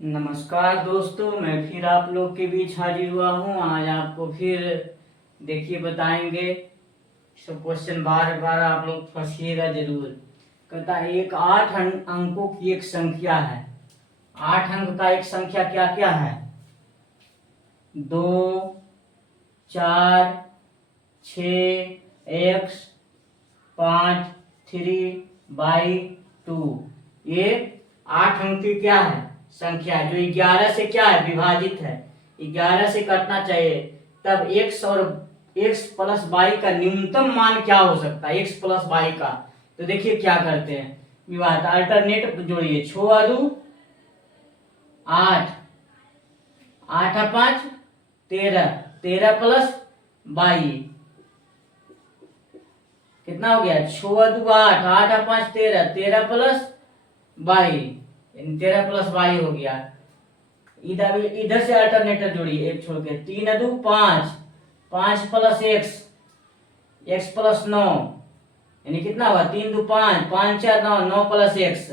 नमस्कार दोस्तों, मैं फिर आप लोग के बीच हाजिर हुआ हूँ। आज आपको फिर देखिए बताएंगे। सब क्वेश्चन बार बार आप लोग फंसिएगा जरूर। कहता है एक 8 अंकों की एक संख्या है। 8 अंक का एक संख्या क्या क्या है? 2, 4, 6, x, 5, 3/2। ये 8 अंक की क्या है? संख्या है, जो 11 से क्या है? विभाजित है। 11 से कटना चाहिए, तब x और x प्लस वाई का न्यूनतम मान क्या हो सकता है? x प्लस वाई का। तो देखिए क्या करते हैं, विभाजित अल्टरनेट जोड़िए। 6 2 8, 8 5 13, 13 प्लस 22 कितना हो गया? 6 2 8, 8 5 13, 13 प्लस 22, 13 प्लस 22 हो गया। इधर से अल्टरनेटर जोड़िए, एक छोड़ के। 3 2 5, 5 प्लस एक्स, एक्स प्लस 9, यानी कितना हुआ? 3 2 5, 5 4 9, 9 प्लस एक्स।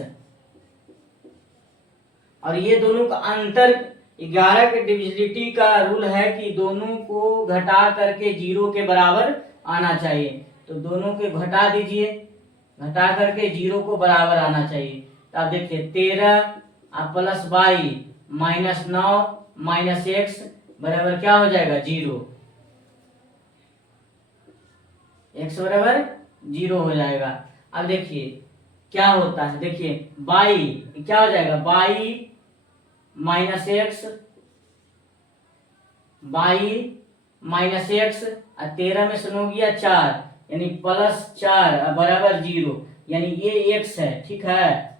और ये दोनों का अंतर 11 के डिविजिबिलिटी का रूल है कि दोनों को घटा करके 0 के बराबर आना चाहिए। तो दोनों के घटा दीजिए, घटा करके 0 को बराबर आना चाहिए। तो आप देखिए 13 प्लस 22 माइनस 9 माइनस एक्स बराबर क्या हो जाएगा? 0। एक्स बराबर 0 हो जाएगा। अब देखिए क्या होता है, देखिए बाई क्या हो जाएगा? By minus x, by minus x, 13 में से 9 गया 4, यानी प्लस 4 बराबर 0, यानी ये एक्स है। ठीक है,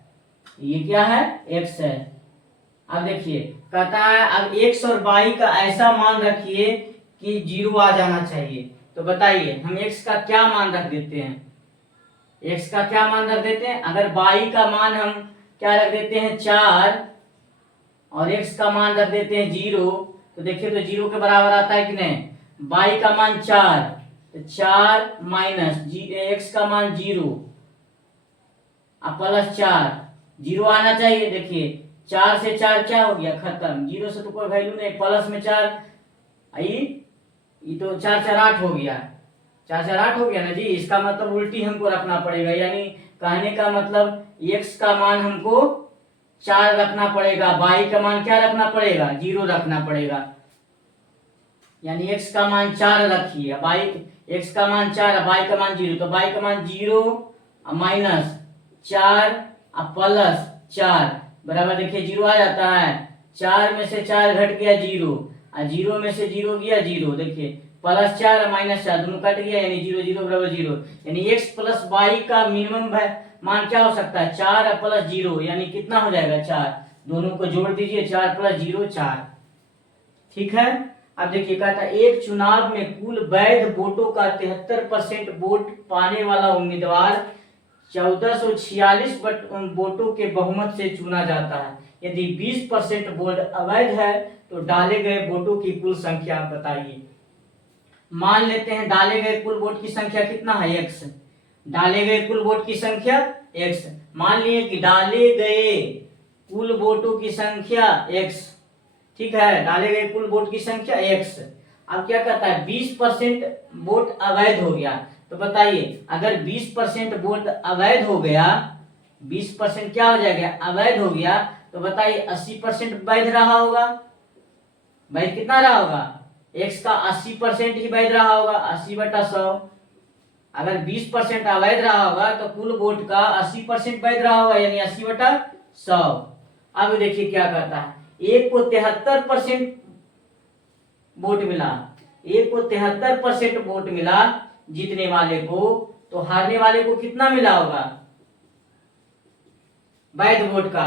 ये क्या है? एक्स है। अब देखिए कहता है अब एक्स और बाई का ऐसा मान रखिए कि 0 आ जाना चाहिए। तो बताइए हम एक्स का क्या मान रख देते हैं? एक्स का क्या मान रख देते हैं? अगर बाई का मान हम क्या रख देते हैं? 4, और एक्स का मान रख देते हैं 0, तो देखिए तो 0 के बराबर आता है कि नहीं? बाई का मान 4, तो 4 माइनस एक्स का मान 0 अब प्लस 4, 0 आना चाहिए। देखिए 4 से 4 क्या हो गया? खत्म। 0 से तो कोई वैल्यू नहीं, प्लस में 4 आई, ये तो 4 4 8 हो गया। 4 4 8 हो गया ना जी। इसका मतलब उल्टी हमको रखना पड़ेगा, यानी कहने का मतलब एक्स का मान हमको 4 रखना पड़ेगा, बाई का मान क्या रखना पड़ेगा? 0 रखना पड़ेगा। यानी एक्स का मान 4 रखिए, बाई एक्स का मान 4, बाई का मान 0, तो बाई का मान 0 माइनस 4 प्लस 4 बराबर देखिए 0 आ जाता है। 4 में से 4 घट गया 0, और 0 में से 0 गया 0। देखिए प्लस 4 माइनस 4 दोनों कट गया, यानी 0 0 बराबर 0, यानी एक्स प्लस वाई का मिनिमम मान क्या हो सकता है? 4 प्लस 0, यानी कितना हो जाएगा? 4। दोनों को जोड़ दीजिए, 4 प्लस 0 4। ठीक है। अब देखिए कहता है एक चुनाव में कुल वैध वोटों का 73% वोट पाने वाला उम्मीदवार 1446 वोटों के बहुमत से चुना जाता है। यदि 20% वोट अवैध है तो डाले गए वोटों की कुल संख्या बताइए। मान लेते हैं डाले गए कुल वोट की संख्या कितना है? x। डाले गए कुल वोट की संख्या x। मान लिए कि डाले गए कुल वोटों की संख्या x। ठीक है, डाले गए कुल वोट की संख्या x। अब क्या कहता है? 20% वोट अवैध हो गया। तो बताइए अगर 20% वोट अवैध हो गया, 20% क्या हो जाएगा? अवैध हो गया, तो बताइए 80% वैध रहा होगा। वैध कितना रहा होगा? एक्स का 80% ही वैध रहा होगा, 80/100। अगर 20% अवैध रहा होगा तो कुल वोट का 80% वैध रहा होगा, यानी 80/100। अब देखिए क्या कहता है, एक को 73% वोट मिला, एक को 73% वोट मिला जीतने वाले को, तो हारने वाले को कितना मिला होगा? वैध वोट का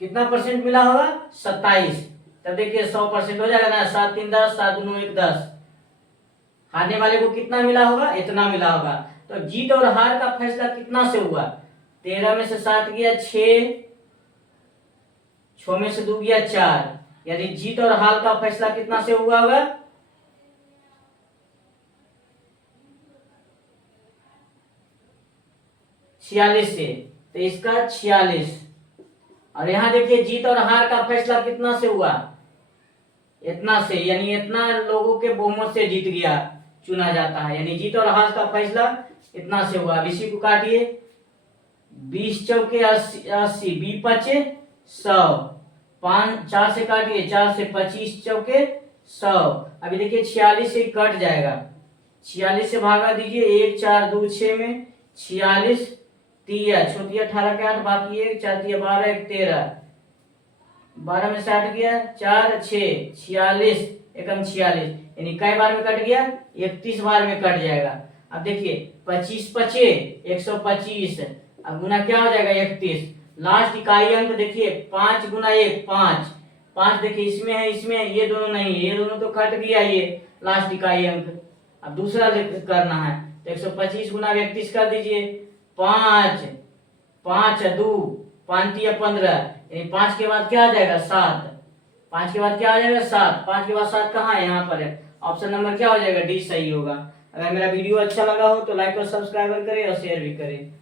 कितना परसेंट मिला होगा? 27। तब देखिए 100% हो जाएगा ना। 7 3 10, 7 2 1 10। हारने वाले को कितना मिला होगा? इतना मिला होगा। तो जीत और हार का फैसला कितना से हुआ? 13 में से 7 गया 6, 6 में से 2 गया 4, यानी जीत और हार का फैसला कितना से हुआ होगा? 46 से। तो इसका 46 और यहाँ देखिए जीत और हार का फैसला कितना से हुआ, इतना से, यानी इतना लोगों के बहुमत से जीत गया, चुना जाता है, यानी जीत और हार का फैसला इतना से हुआ। अब इसी को काटिए, 20 चौके 80, 20 पचे 100, 4 से काटिए, 4 से 25 चौके 100। अभी देखिए 46 से कट जाएगा, 46 से भागा दीजिए, 1 4 2 6 में 46, तिया छोटी 18 के 8, बाकी 1 4 तिया 12 1 13, 12 में 60 गया, 4 6 46 एकम 46, यानी कई बार में कट गया, 31 बार में कट जाएगा। अब देखिए 25 पचे 125, अब गुना क्या हो जाएगा 31। लास्ट इकाई अंक देखिए 5 गुना 1 5, 5 देखिए इसमें है, इसमें है, ये दोनों नहीं है, ये दोनों तो कट गया ये लास्ट इकाई अंक। अब दूसरा करना है तो 125 गुना 31 कर दीजिए, 5 5 2 5 या 15, यानी 5 के बाद क्या आ जाएगा 7, 5 के बाद क्या आ जाएगा 7, 5 के बाद 7 कहाँ है, यहाँ पर है, ऑप्शन नंबर क्या हो जाएगा डी सही होगा। अगर मेरा वीडियो अच्छा लगा हो तो लाइक और सब्सक्राइब करें और शेयर भी करें।